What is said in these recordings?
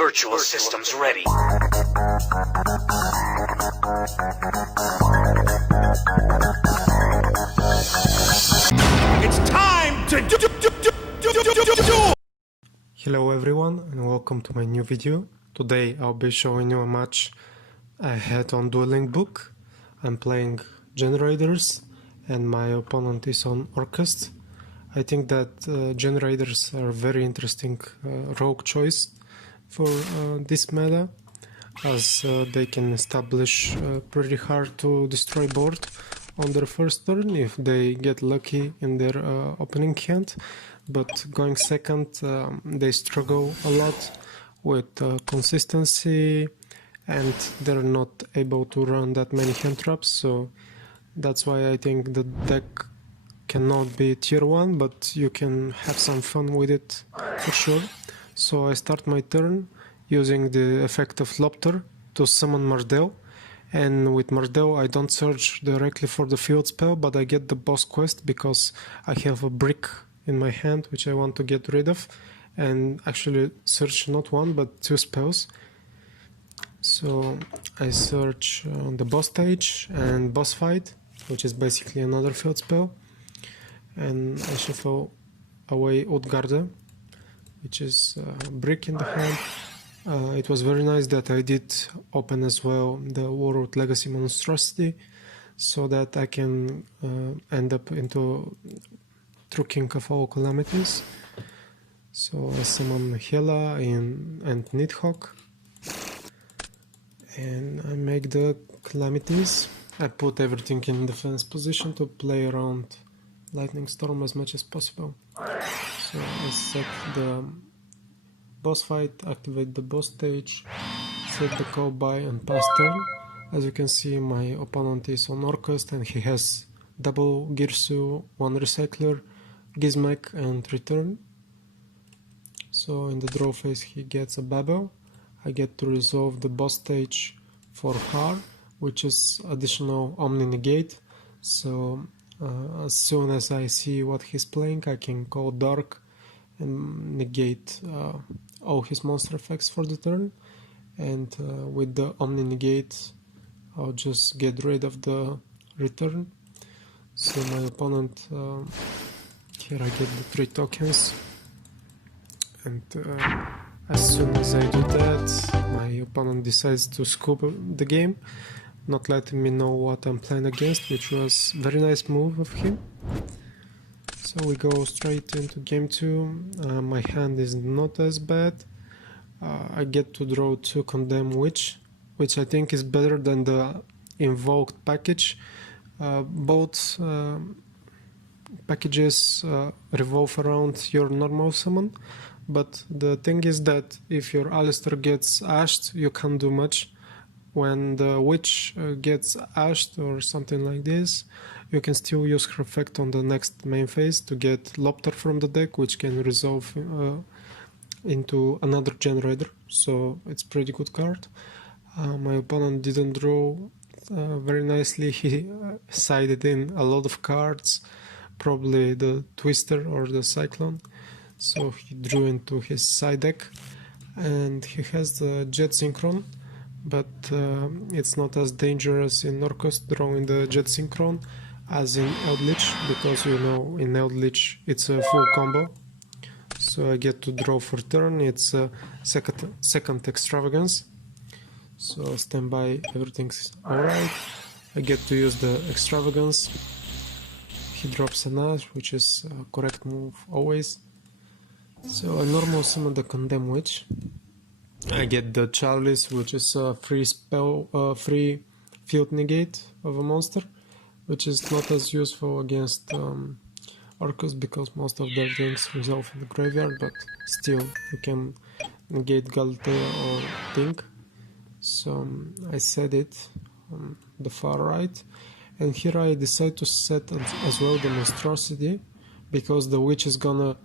Virtual systems ready. It's time to do. Hello everyone and welcome to my new video. Today I'll be showing you a match I had on Dueling book. I'm playing Generaiders and my opponent is on Orcust. I think that Generaiders are a very interesting rogue choice for this meta, as they can establish pretty hard to destroy board on their first turn if they get lucky in their opening hand, but going second they struggle a lot with consistency and they're not able to run that many hand traps, so that's why I think the deck cannot be tier 1, but you can have some fun with it for sure. So I start my turn using the effect of Lopter to summon Mardel, and with Mardel I don't search directly for the field spell, but I get the boss quest because I have a brick in my hand which I want to get rid of, and actually search not one but two spells. So I search on the boss stage and boss fight, which is basically another field spell, and I shuffle away Utgarde, which is a brick in the hand. It was very nice that I did open as well the World Legacy Monstrosity, so that I can end up into True King of all Calamities. So I summon Hela and Nidhogg, and I make the Calamities. I put everything in defense position to play around Lightning Storm as much as possible. So I set the boss fight, activate the boss stage, set the call by and pass turn. As you can see, my opponent is on Orcust and he has double Girsu, one Recycler, Gizmek and Return. So in the draw phase he gets a Babel. I get to resolve the boss stage for Har, which is additional Omni Negate. So as soon as I see what he's playing, I can call Dark and negate all his monster effects for the turn, and with the Omni Negate I'll just get rid of the return. So my opponent, here I get the 3 tokens, and as soon as I do that, my opponent decides to scoop the game, not letting me know what I'm playing against, which was a very nice move of him. So we go straight into game 2. My hand is not as bad. I get to draw 2 Condemn Witch, which I think is better than the invoked package. Both packages revolve around your normal summon, but the thing is that if your Alistair gets ashed, you can't do much. When the witch gets ashed or something like this, you can still use her effect on the next main phase to get Lopter from the deck, which can resolve into another Generaider, so it's pretty good card. My opponent didn't draw very nicely. He sided in a lot of cards, probably the Twister or the Cyclone, so he drew into his side deck, and he has the Jet Synchron, but it's not as dangerous in Orcust drawing the Jet Synchron as in Eldritch, because you know in Eldritch it's a full combo. So I get to draw for turn, it's a second Extravagance. So stand by, everything's alright. I get to use the Extravagance. He drops an Ash, which is a correct move always. So I normal summon the Condemn Witch. I get the Chalice, which is a free spell, free field negate of a monster, which is not as useful against Orcust because most of their things resolve in the graveyard, but still you can negate Galatea or Think. So I set it on the far right, and here I decide to set as well the Monstrosity, because the witch is gonna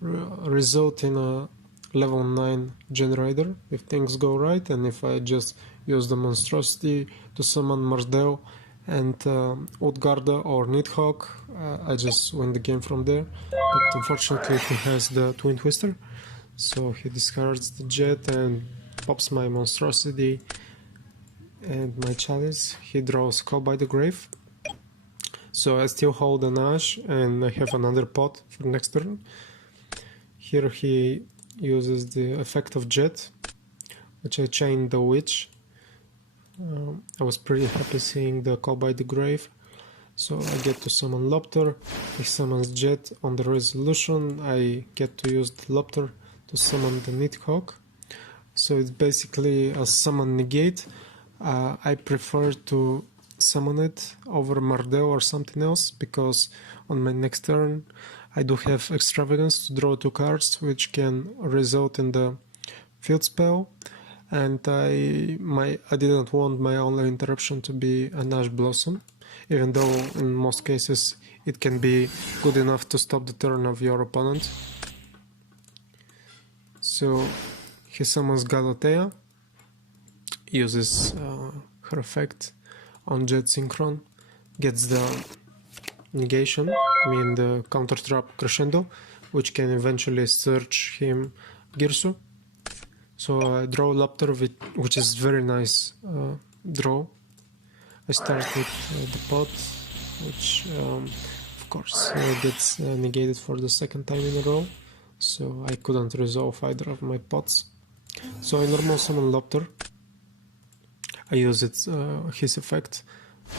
result in a level 9 Generaider if things go right, and if I just use the Monstrosity to summon Mardel and Utgarde or Nidhogg, I just win the game from there. But unfortunately he has the Twin Twister, so he discards the Jet and pops my monstrosity and my chalice. He draws Call by the Grave. So I still hold an Ash and I have another pot for next turn. Here he uses the effect of Jet, which I chained the Witch. I was pretty happy seeing the Call by the Grave. So I get to summon Lopter, he summons Jet on the resolution, I get to use the Lopter to summon the Nidhogg. So it's basically a summon negate. I prefer to summon it over Mardell or something else, because on my next turn I do have Extravagance to draw 2 cards, which can result in the field spell, and I didn't want my only interruption to be an Ash Blossom, even though in most cases it can be good enough to stop the turn of your opponent. So he summons Galatea, uses her effect on Jet Synchron, gets the negation, I mean the counter trap Crescendo, which can eventually search him Girsu. So I draw Lopter, which is very nice draw. I start with the pot, which of course gets negated for the second time in a row, so I couldn't resolve either of my pots. So I normal summon Lopter. I use his effect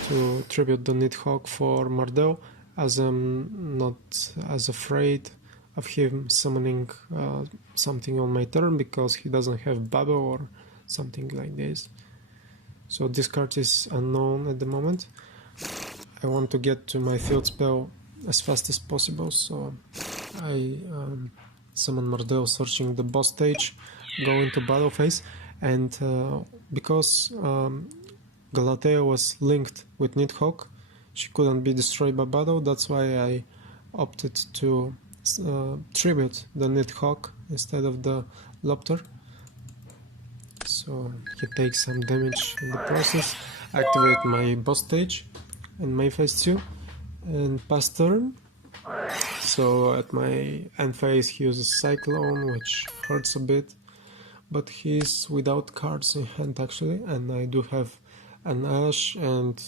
to tribute the Nidhogg for Mardell, as I'm not as afraid of him summoning something on my turn, because he doesn't have Bubble or something like this. So this card is unknown at the moment. I want to get to my field spell as fast as possible, so I summon Mardell, searching the boss stage, go into battle phase, and because Galatea was linked with Nidhogg, she couldn't be destroyed by battle. That's why I opted to tribute the Nidhogg instead of the Lopter. So he takes some damage in the process. Activate my boss stage and my phase 2 and pass turn. So at my end phase he uses Cyclone, which hurts a bit, but he's without cards in hand actually, and I do have an Ash and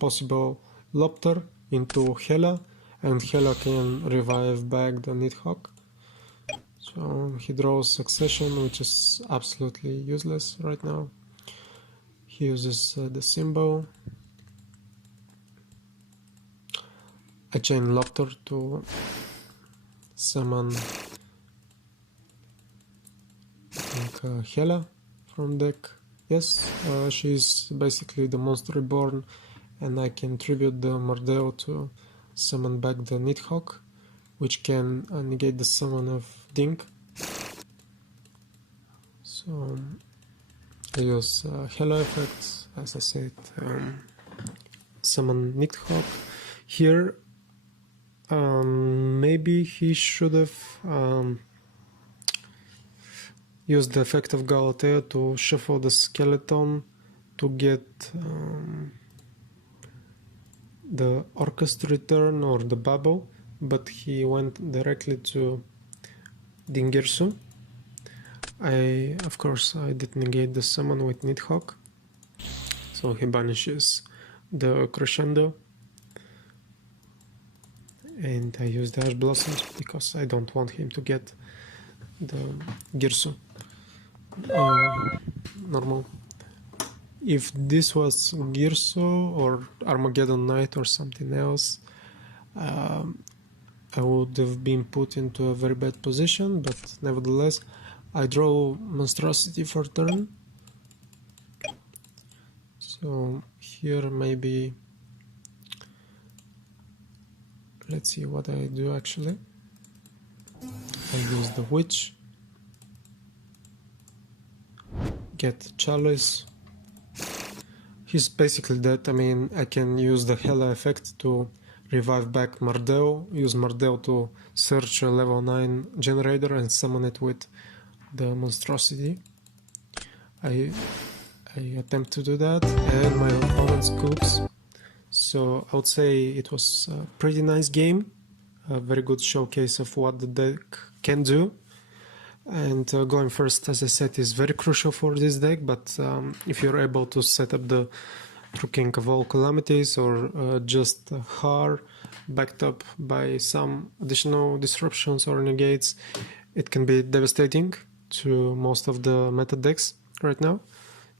possible Lopter into Hela, and Hela can revive back the Nidhogg. So he draws Succession, which is absolutely useless right now. He uses the symbol. I chain Lopter to summon Hela from deck. Yes, she's basically the Monster Reborn, and I can tribute the Mardell to summon back the Nidhogg, which can negate the summon of Dink. So I use Hela effect, as I said, summon Nidhogg. Here maybe he should have used the effect of Galatea to shuffle the skeleton to get the Orcust return or the bubble, but he went directly to Dingirsu. Of course, I did negate the summon with Nidhogg, so he banishes the Crescendo, and I use the Ash Blossoms because I don't want him to get the Girsu. Normal. If this was Girsu or Armageddon Knight or something else, I would have been put into a very bad position, but nevertheless I draw Monstrosity for turn. So here maybe, let's see what I do actually. I use the Witch, get Chalice. He's basically dead. I mean, I can use the Hela effect to revive back Mardell, use Mardell to search a level 9 Generaider and summon it with the Monstrosity. I attempt to do that, and my opponent scoops. So I would say it was a pretty nice game, a very good showcase of what the deck can do. And going first, as I said, is very crucial for this deck, but if you're able to set up the True King of all calamities or just Har backed up by some additional disruptions or negates, it can be devastating to most of the meta decks right now.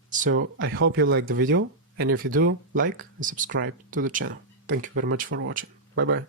So I hope you liked the video, and if you do, like and subscribe to the channel. Thank you very much for watching. Bye bye.